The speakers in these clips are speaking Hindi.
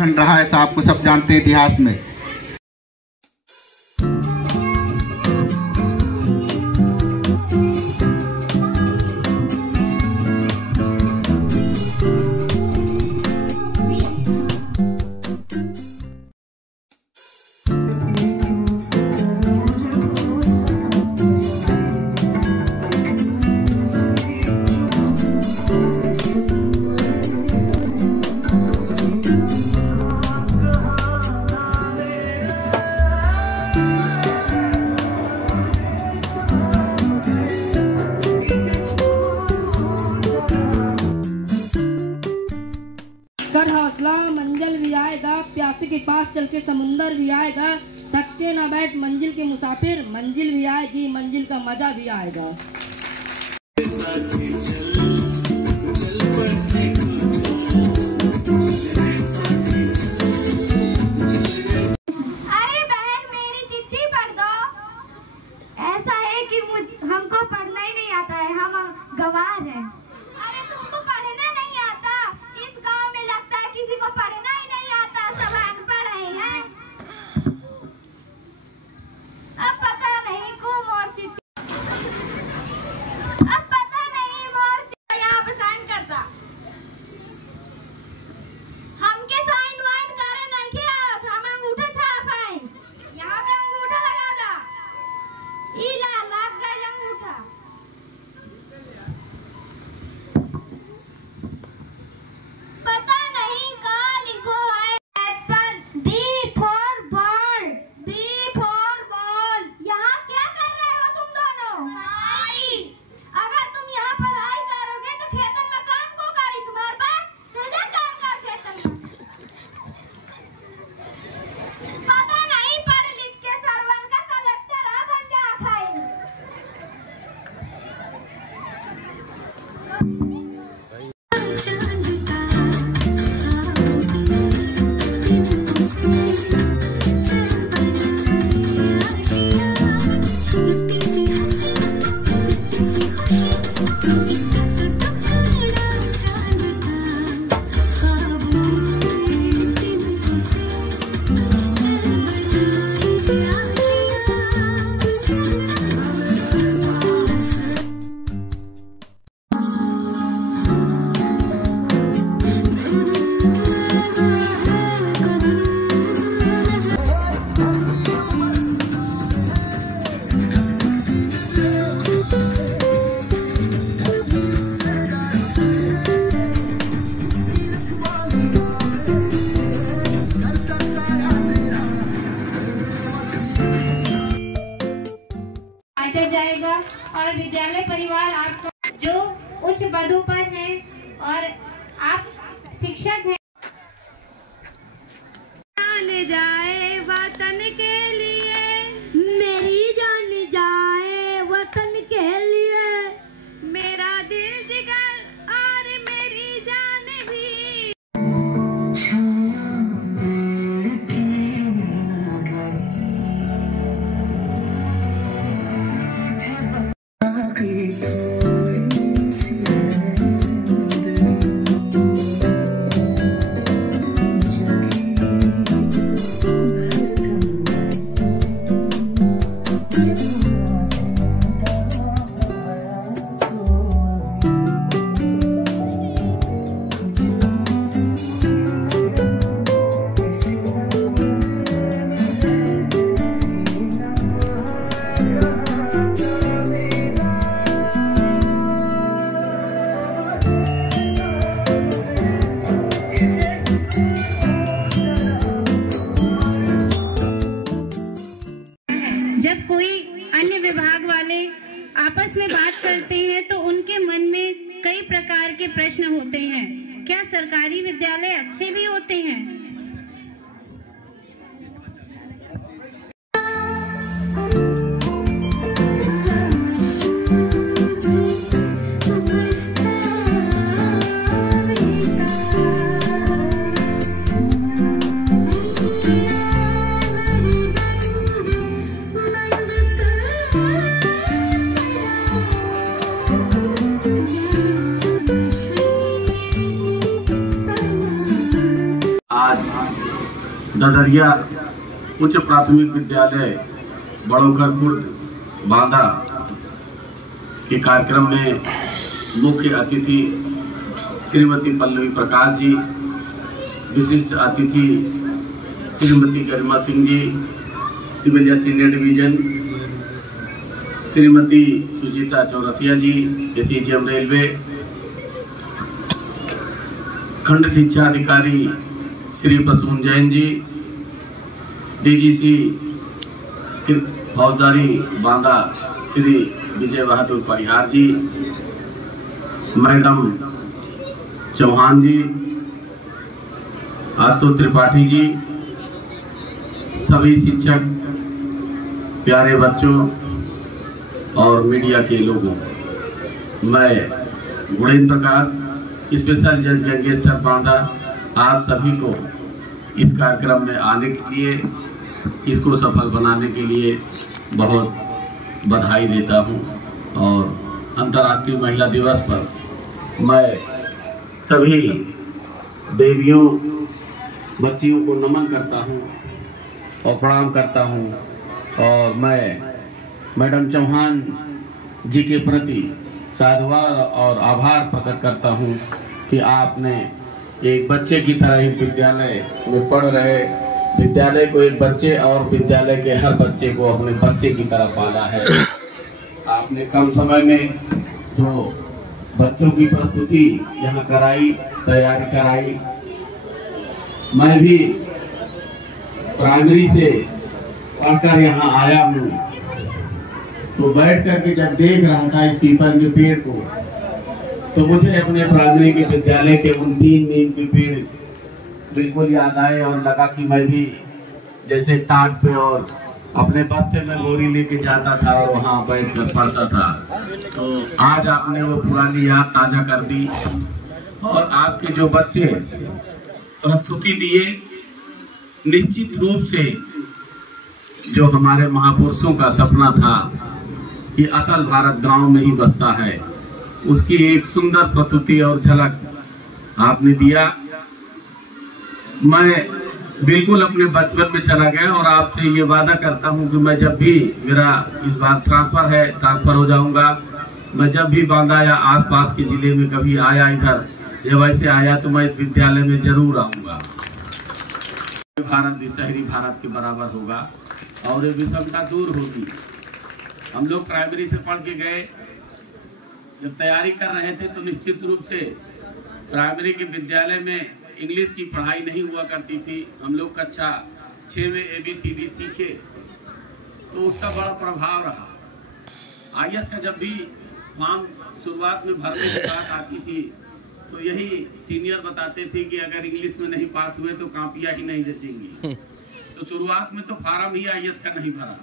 खंड रहा है, आपको सब जानते हैं इतिहास में। हौसला मंजिल भी आएगा, प्यासे के पास चल के समुंदर भी आएगा, थक के ना बैठ मंजिल के मुसाफिर, मंजिल भी आएगी, मंजिल का मजा भी आएगा। अरे बहन मेरी चिट्ठी पढ़ दो। ऐसा है कि हमको पढ़ना ही नहीं आता है, हम गवार हैं। अरे तुमको पढ़ना नहीं आता? इस गांव में लगता है किसी को पढ़ना ही नहीं आता, सब अनपढ़ हैं। अब पता नहीं को मोर चिट्ठी, अब पता नहीं मोर चिट्ठी यहाँ पे साइन करता। हमके साइन वाइन करे नहीं किया, हम अंगूठा छाप हैं। यहाँ पे अंगूठा लगा दा, इला लग गया अंगूठा। पता नहीं कहाँ लिखो है apple. B for ball, B for ball. यहाँ क्या कर रहे हो तुम दोनों? पढ़ाई। अगर तुम यहाँ पढ़ाई करोगे तो खेतन में काम को करी तुम्हारे पास? तुझे काम कर खेतन में। पता नहीं पढ़ लिख के सरवन का कलेक्टर आ बन जा खाएगी। जाएगा और विद्यालय परिवार आपका जो उच्च पदों पर है और आप शिक्षक हैं। जाने जाए वतन के लिए, मेरी जान जाए वतन के लिए, मेरा दिल जिगर और मेरी जान भी। जब कोई अन्य विभाग वाले आपस में बात करते हैं तो उनके मन में कई प्रकार के प्रश्न होते हैं। क्या सरकारी विद्यालय अच्छे भी होते हैं? आज ददरिया उच्च प्राथमिक विद्यालय बड़ोकरपुर बांदा के कार्यक्रम में मुख्य अतिथि श्रीमती पल्लवी प्रकाश जी, विशिष्ट अतिथि श्रीमती गरिमा सिंह जी, सिविलिया सीनियर डिवीजन श्रीमती सुजीता चौरसिया जी, एसईजीएम रेलवे, खंड शिक्षा अधिकारी श्री प्रसून जैन जी, डीजीसी फौजदारी बांदा श्री विजय बहादुर परिहार जी, मैडम चौहान जी, आशुतोष त्रिपाठी जी, सभी शिक्षक, प्यारे बच्चों और मीडिया के लोगों, मैं गुणेन्द्र प्रकाश, स्पेशल जज गैंगस्टर बांदा, आप सभी को इस कार्यक्रम में आने के लिए, इसको सफल बनाने के लिए बहुत बधाई देता हूं। और अंतर्राष्ट्रीय महिला दिवस पर मैं सभी देवियों, बच्चियों को नमन करता हूं और प्रणाम करता हूं। और मैं मैडम चौहान जी के प्रति साधुवाद और आभार प्रकट करता हूं कि आपने एक बच्चे की तरह इस विद्यालय में पढ़ रहे विद्यालय को एक बच्चे और विद्यालय के हर बच्चे को अपने बच्चे की तरह पाला है। आपने कम समय में जो बच्चों की प्रस्तुति यहाँ कराई, तैयारी कराई, मैं भी प्राइमरी से पढ़कर यहाँ आया हूँ, तो बैठ करके जब देख रहा था इस पीपल के पेड़ को, तो मुझे अपने प्राइमरी के विद्यालय के उन 3 नीम के पेड़ बिल्कुल याद आए और लगा कि मैं भी जैसे टाट पे और अपने बस्ते में बोरी लेके जाता था और वहाँ बैठ कर पढ़ता था। तो आज आपने वो पुरानी याद ताजा कर दी और आपके जो बच्चे प्रस्तुति दिए, निश्चित रूप से जो हमारे महापुरुषों का सपना था कि असल भारत गांव में ही बसता है, उसकी एक सुंदर प्रस्तुति और झलक आपने दिया। मैं बिल्कुल अपने बचपन में चला गया और आपसे ये वादा करता हूँ कि मैं जब भी, मेरा इस बार ट्रांसफ़र हो जाऊँगा, मैं जब भी बांदा या आसपास के ज़िले में कभी आया इधर या वैसे आया तो मैं इस विद्यालय में ज़रूर आऊँगा। भारत भी शहरी भारत के बराबर होगा और ये विषमता दूर होगी। हम लोग प्राइमरी से पढ़ के गए, जब तैयारी कर रहे थे तो निश्चित रूप से प्राइमरी के विद्यालय में इंग्लिश की पढ़ाई नहीं हुआ करती थी। हम लोग कक्षा 6 में ABCD सीखे तो उसका बड़ा प्रभाव रहा। IAS का जब भी फॉर्म शुरुआत में भरने की बात आती थी तो यही सीनियर बताते थे कि अगर इंग्लिश में नहीं पास हुए तो कापियाँ ही नहीं जचेंगी। तो शुरुआत में तो फार्म ही IAS का नहीं भरा,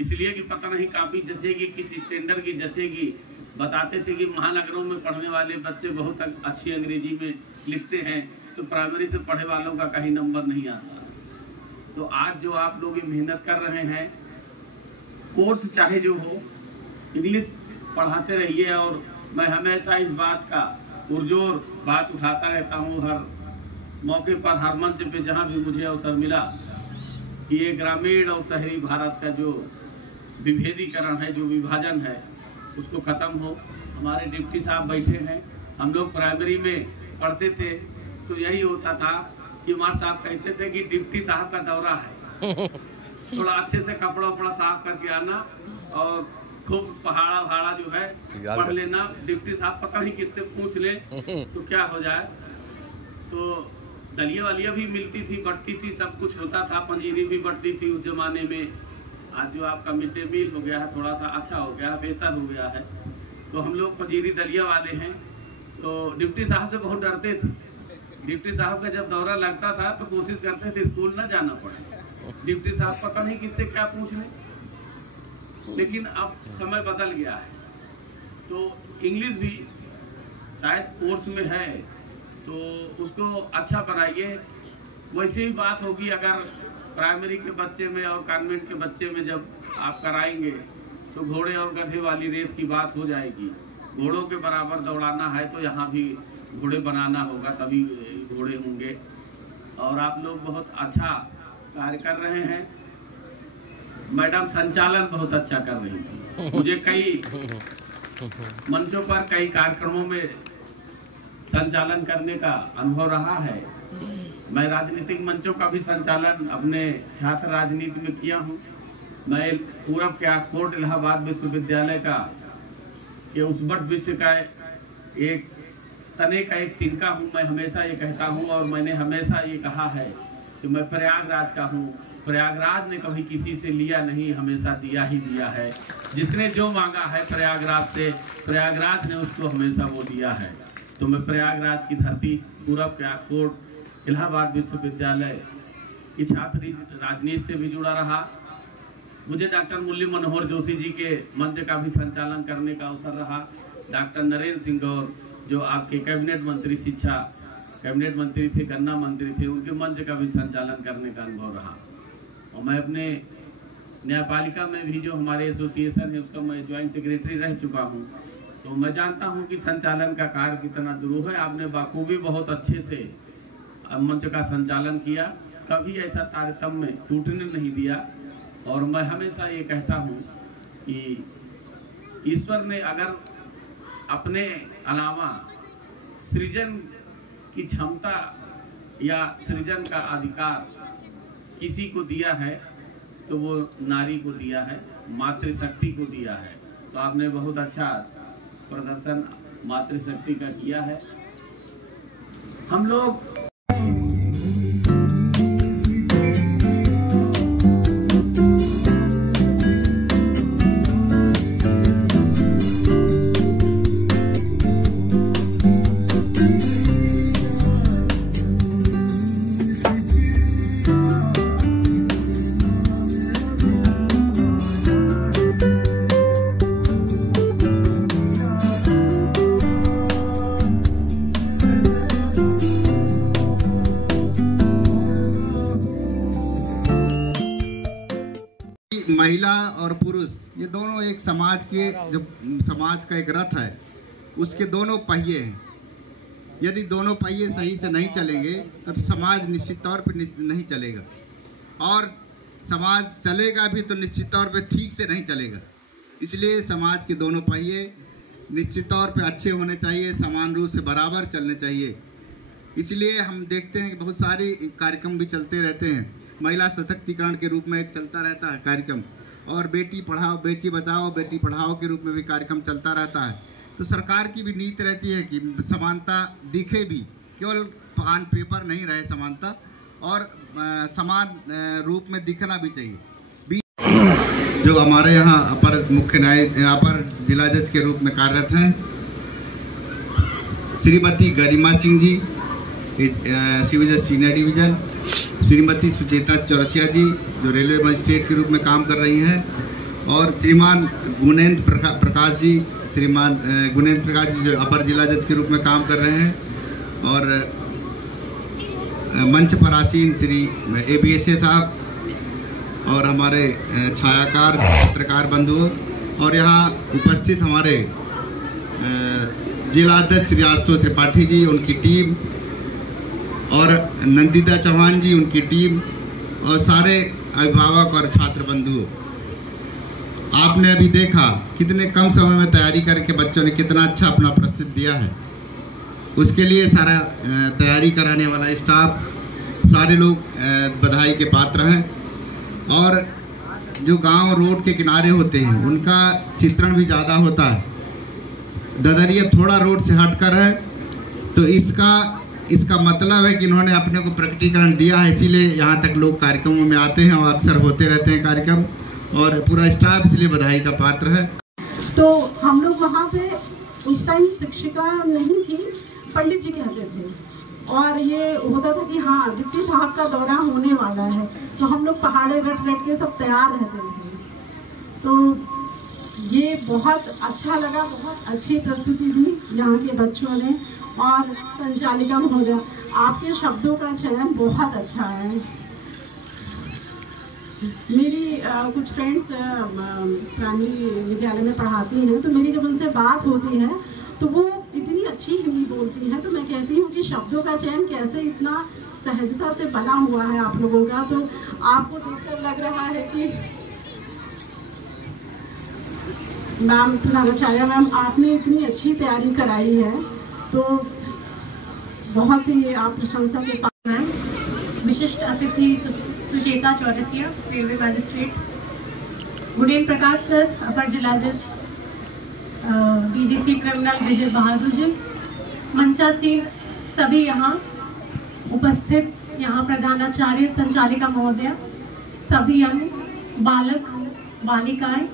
इसलिए कि पता नहीं कापी जचेगी, किस स्टैंडर्ड की जचेगी। बताते थे कि महानगरों में पढ़ने वाले बच्चे बहुत अच्छी अंग्रेजी में लिखते हैं, तो प्राइमरी से पढ़े वालों का कहीं नंबर नहीं आता। तो आज जो आप लोग ये मेहनत कर रहे हैं, कोर्स चाहे जो हो, इंग्लिश पढ़ाते रहिए। और मैं हमेशा इस बात का पुरजोर बात उठाता रहता हूँ हर मौके पर, हर मंच पे जहाँ भी मुझे अवसर मिला, कि ये ग्रामीण और शहरी भारत का जो विभेदीकरण है, जो विभाजन है, उसको ख़त्म हो। हमारे डिप्टी साहब बैठे हैं, हम लोग प्राइमरी में पढ़ते थे तो यही होता था कि हमारे साहब कहते थे कि डिप्टी साहब का दौरा है, थोड़ा अच्छे से कपड़ा वपड़ा साफ करके आना और खूब पहाड़ा जो है पढ़ लेना। डिप्टी साहब पता नहीं किससे पूछ ले तो क्या हो जाए। तो दलिया वलिया भी मिलती थी, बढ़ती थी, सब कुछ होता था, पंजीरी भी बढ़ती थी उस जमाने में। आज जो आपका मिड डे मील हो गया है, थोड़ा सा अच्छा हो गया, बेहतर हो गया है। तो हम लोग पंजीरी दलिया वाले हैं, तो डिप्टी साहब से बहुत डरते थे। डिप्टी साहब का जब दौरा लगता था तो कोशिश करते थे स्कूल ना जाना पड़े। डिप्टी साहब पता नहीं किससे क्या पूछ लें। लेकिन अब समय बदल गया है, तो इंग्लिश भी शायद कोर्स में है तो उसको अच्छा बनाइए। वैसे ही बात होगी अगर प्राइमरी के बच्चे में और कॉन्वेंट के बच्चे में जब आप कराएंगे तो घोड़े और गधे वाली रेस की बात हो जाएगी। घोड़ों के बराबर दौड़ाना है तो यहाँ भी घोड़े बनाना होगा, तभी घोड़े होंगे। और आप लोग बहुत अच्छा कार्य कर रहे हैं। मैडम संचालन बहुत अच्छा कर रही थी। मुझे कई मंचों पर कई कार्यक्रमों में संचालन करने का अनुभव रहा है। मैं राजनीतिक मंचों का भी संचालन अपने छात्र राजनीति में किया हूँ। मैं पूरब के ऑक्सफोर्ड इलाहाबाद विश्वविद्यालय का के उस बट वृक्ष का एक तने का एक तिनका हूँ। मैं हमेशा ये कहता हूँ और मैंने हमेशा ये कहा है कि मैं प्रयागराज का हूँ। प्रयागराज ने कभी किसी से लिया नहीं, हमेशा दिया ही दिया है। जिसने जो मांगा है प्रयागराज से, प्रयागराज ने उसको हमेशा वो दिया है। तो मैं प्रयागराज की धरती, पूरब के ऑक्सफोर्ड इलाहाबाद विश्वविद्यालय की छात्र राजनीति से भी जुड़ा रहा। मुझे डॉक्टर मुरली मनोहर जोशी जी के मंच का भी संचालन करने का अवसर रहा। डॉक्टर नरेंद्र सिंह गौर जो आपके कैबिनेट मंत्री, शिक्षा कैबिनेट मंत्री थे, गन्ना मंत्री थे, उनके मंच का भी संचालन करने का अनुभव रहा। और मैं अपने न्यायपालिका में भी जो हमारे एसोसिएशन है उसका मैं ज्वाइंट सेक्रेटरी रह चुका हूँ। तो मैं जानता हूँ कि संचालन का कार्य कितना दुरूह है। आपने बाखूबी बहुत अच्छे से मंच का संचालन किया, कभी ऐसा तारतम्य टूटने नहीं दिया। और मैं हमेशा ये कहता हूँ कि ईश्वर ने अगर अपने अलावा सृजन की क्षमता या सृजन का अधिकार किसी को दिया है तो वो नारी को दिया है, मातृशक्ति को दिया है। तो आपने बहुत अच्छा प्रदर्शन मातृशक्ति का किया है। हम लोग महिला और पुरुष ये दोनों एक समाज के, जो समाज का एक रथ है, उसके दोनों पहिए हैं। यदि दोनों पहिए सही से नहीं चलेंगे तो समाज निश्चित तौर पर नहीं चलेगा, और समाज चलेगा भी तो निश्चित तौर पे ठीक से नहीं चलेगा। इसलिए समाज के दोनों पहिए निश्चित तौर पे अच्छे होने चाहिए, समान रूप से बराबर चलने चाहिए। इसलिए हम देखते हैं कि बहुत सारे कार्यक्रम भी चलते रहते हैं। महिला सशक्तिकरण के रूप में एक चलता रहता है कार्यक्रम, और बेटी पढ़ाओ बेटी बचाओ बेटी पढ़ाओ के रूप में भी कार्यक्रम चलता रहता है। तो सरकार की भी नीति रहती है कि समानता दिखे भी, केवल ऑन पेपर नहीं रहे समानता, और समान रूप में दिखना भी चाहिए। जो हमारे यहाँ अपर मुख्य अपर जिला जज के रूप में कार्यरत हैं श्रीमती गरिमा सिंह जी, सिविल जज सीनियर डिवीजन, श्रीमती सुचेता चौरसिया जी जो रेलवे मजिस्ट्रेट के रूप में काम कर रही हैं, और श्रीमान गुणेन्द्र प्रकाश जी, श्रीमान गुणेन्द्र प्रकाश जी जो अपर जिला जज के रूप में काम कर रहे हैं, और मंच पर आसीन श्री ABSA साहब, और हमारे छायाकार पत्रकार बंधुओं, और यहाँ उपस्थित हमारे जिला अध्यक्ष श्री आशुतोष त्रिपाठी जी, उनकी टीम, और नंदिता चौहान जी, उनकी टीम, और सारे अभिभावक और छात्र बंधुओं। आपने अभी देखा कितने कम समय में तैयारी करके बच्चों ने कितना अच्छा अपना प्रस्तुति दिया है। उसके लिए सारा तैयारी कराने वाला स्टाफ, सारे लोग बधाई के पात्र हैं। और जो गांव रोड के किनारे होते हैं उनका चित्रण भी ज़्यादा होता है। ददरिया थोड़ा रोड से हटकर है, तो इसका मतलब है कि इन्होंने अपने को प्रकटीकरण दिया है, इसीलिए यहाँ तक लोग कार्यक्रमों में आते हैं और अक्सर होते रहते हैं कार्यक्रम, और पूरा स्टाफ इसलिए बधाई का पात्र है। तो हम लोग वहाँ पे उस टाइम शिक्षिका नहीं थी, पंडित जी कहते थे, और ये होता था कि हाँ डिप्टी साहब का दौरा होने वाला है, तो हम लोग पहाड़े रट के सब तैयार रहते थे। तो ये बहुत अच्छा लगा, बहुत अच्छी प्रस्तुति दी यहाँ के बच्चों ने, और संचालिका महोदय आपके शब्दों का चयन बहुत अच्छा है। मेरी कुछ फ्रेंड्स प्राइमरी विद्यालय में पढ़ाती हैं, तो मेरी जब उनसे बात होती है तो वो इतनी अच्छी हिंदी बोलती हैं, तो मैं कहती हूँ कि शब्दों का चयन कैसे इतना सहजता से बना हुआ है आप लोगों का। तो आपको देखकर लग रहा है कि मैम प्रधानाचार्य मैम आपने इतनी अच्छी तैयारी कराई है, तो बहुत ही आप प्रशंसा के पात्र हैं। विशिष्ट अतिथि सुचेता चौरसिया, रेलवे मजिस्ट्रेट, गुडेन प्रकाश सर, अपर जिला जज, डीजीसी क्रिमिनल विजय बहादुर जी, मंचा सिंह, सभी यहाँ उपस्थित, यहाँ प्रधानाचार्य संचालिका महोदया, सभी अन्य बालक बालिकाएं।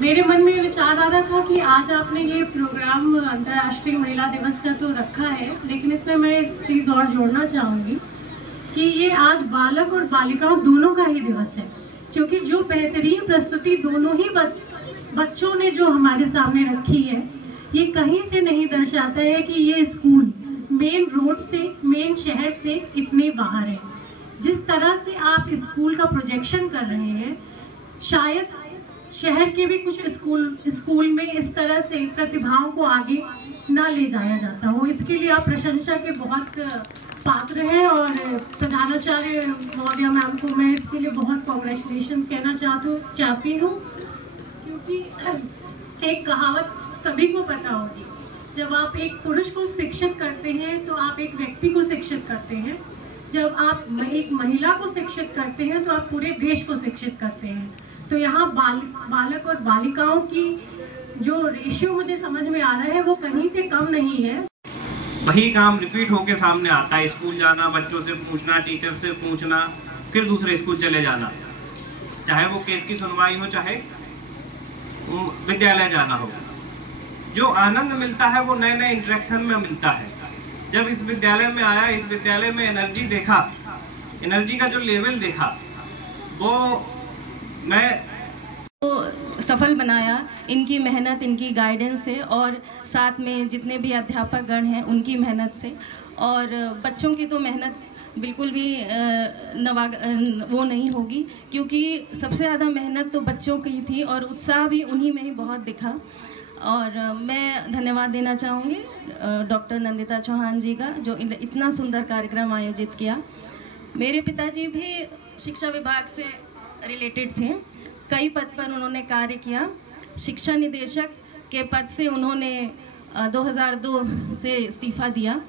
मेरे मन में विचार आ रहा था कि आज आपने ये प्रोग्राम अंतर्राष्ट्रीय महिला दिवस का तो रखा है, लेकिन इसमें मैं एक चीज़ और जोड़ना चाहूँगी कि ये आज बालक और बालिकाओं दोनों का ही दिवस है, क्योंकि जो बेहतरीन प्रस्तुति दोनों ही बच्चों ने जो हमारे सामने रखी है, ये कहीं से नहीं दर्शाता है कि ये स्कूल मेन रोड से, मेन शहर से कितने बाहर है। जिस तरह से आप स्कूल का प्रोजेक्शन कर रहे हैं, शायद शहर के भी कुछ स्कूल में इस तरह से प्रतिभाओं को आगे ना ले जाया जाता हो। इसके लिए आप प्रशंसा के बहुत पात्र हैं, और प्रधानाचार्य महोदया मैम को मैं इसके लिए बहुत कॉन्ग्रेचुलेशन कहना चाहती हूँ, क्योंकि एक कहावत सभी को पता होगी, जब आप एक पुरुष को शिक्षित करते हैं तो आप एक व्यक्ति को शिक्षित करते हैं, जब आप एक महिला को शिक्षित करते हैं तो आप पूरे देश को शिक्षित करते हैं। तो यहाँ बालक और बालिकाओं की जो रेशियो मुझे समझ में आ रहा है वो कहीं से कम नहीं है। वही काम रिपीट होके सामने आता है, स्कूल जाना, बच्चों से पूछना, टीचर से पूछना, फिर दूसरे स्कूल चले जाना, चाहे वो केस की सुनवाई हो, चाहे विद्यालय जाना हो। जो आनंद मिलता है वो नए नए इंटरेक्शन में मिलता है। जब इस विद्यालय में आया, इस विद्यालय में एनर्जी देखा, एनर्जी का जो लेवल देखा, वो मैं तो सफल बनाया। इनकी मेहनत, इनकी गाइडेंस से, और साथ में जितने भी अध्यापक गण हैं उनकी मेहनत से, और बच्चों की तो मेहनत बिल्कुल भी वो नहीं होगी, क्योंकि सबसे ज़्यादा मेहनत तो बच्चों की थी और उत्साह भी उन्हीं में ही बहुत दिखा। और मैं धन्यवाद देना चाहूँगी डॉक्टर नंदिता चौहान जी का, जो इतना सुंदर कार्यक्रम आयोजित किया। मेरे पिताजी भी शिक्षा विभाग से रिलेटेड थे, कई पद पर उन्होंने कार्य किया। शिक्षा निदेशक के पद से उन्होंने 2002 से इस्तीफ़ा दिया,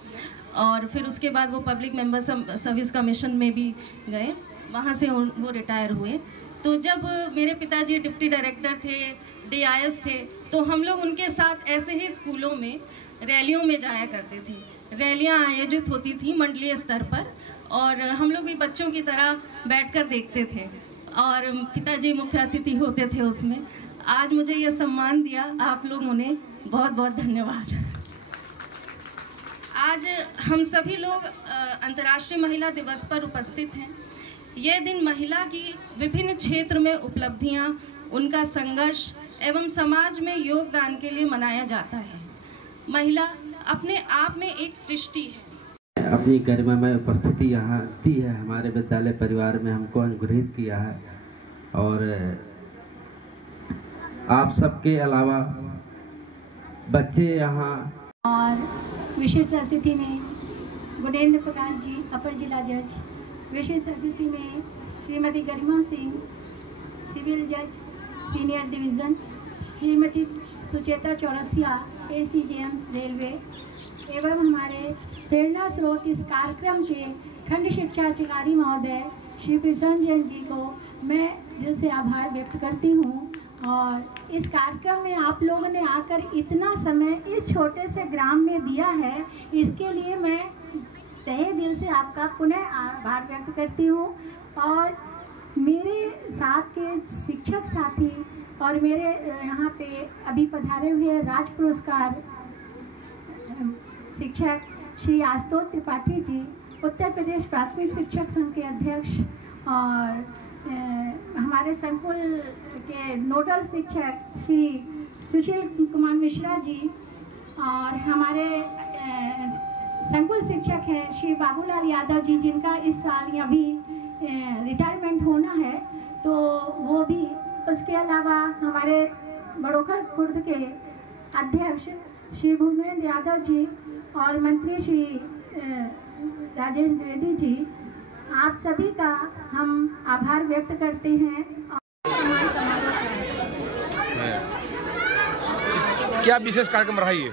और फिर उसके बाद वो पब्लिक मेंबर सर्विस कमीशन में भी गए, वहाँ से वो रिटायर हुए। तो जब मेरे पिताजी डिप्टी डायरेक्टर थे, DIS थे, तो हम लोग उनके साथ ऐसे ही स्कूलों में रैलियों में जाया करते थे। रैलियाँ आयोजित होती थी मंडलीय स्तर पर, और हम लोग भी बच्चों की तरह बैठकर देखते थे, और पिताजी मुख्य अतिथि होते थे उसमें। आज मुझे यह सम्मान दिया आप लोगों ने, बहुत बहुत धन्यवाद। आज हम सभी लोग अंतर्राष्ट्रीय महिला दिवस पर उपस्थित हैं। यह दिन महिला की विभिन्न क्षेत्र में उपलब्धियां, उनका संघर्ष एवं समाज में योगदान के लिए मनाया जाता है। महिला अपने आप में एक सृष्टि है। अपनी गरिमामय उपस्थिति यहाँ दी है, हमारे विद्यालय परिवार में हमको अनुग्रहित किया है, और आप सबके अलावा बच्चे यहाँ। और विशेष अतिथि में गुडेंद्र प्रकाश जी, अपर जिला जज, विशेष अतिथि में श्रीमती गरिमा सिंह, सिविल जज senior division, Shrimati Sucheta Chaurasia, ACGM railway, एवं हमारे प्रेरणा स्रोत इस कार्यक्रम के खंड शिक्षा अधिकारी महोदय श्री प्रसन्न जी को मैं दिल से आभार व्यक्त करती हूँ। और इस कार्यक्रम में आप लोगों ने आकर इतना समय इस छोटे से ग्राम में दिया है, इसके लिए मैं तहे दिल से आपका पुनः आभार व्यक्त करती हूँ। और मेरे साथ के शिक्षक साथी और मेरे यहाँ पे अभी पधारे हुए राज्य पुरस्कार शिक्षक श्री आशुतोष त्रिपाठी जी, उत्तर प्रदेश प्राथमिक शिक्षक संघ के अध्यक्ष, और हमारे संकुल के नोडल शिक्षक श्री सुशील कुमार मिश्रा जी, और हमारे संकुल शिक्षक हैं श्री बाबूलाल यादव जी, जिनका इस साल अभी रिटायरमेंट होना है, तो वो भी। उसके अलावा हमारे बड़ोखर खुर्द के अध्यक्ष श्री भूपेंद्र यादव जी और मंत्री श्री राजेश द्विवेदी जी, आप सभी का हम आभार व्यक्त करते हैं। क्या विशेष कार्यक्रम रहा ये?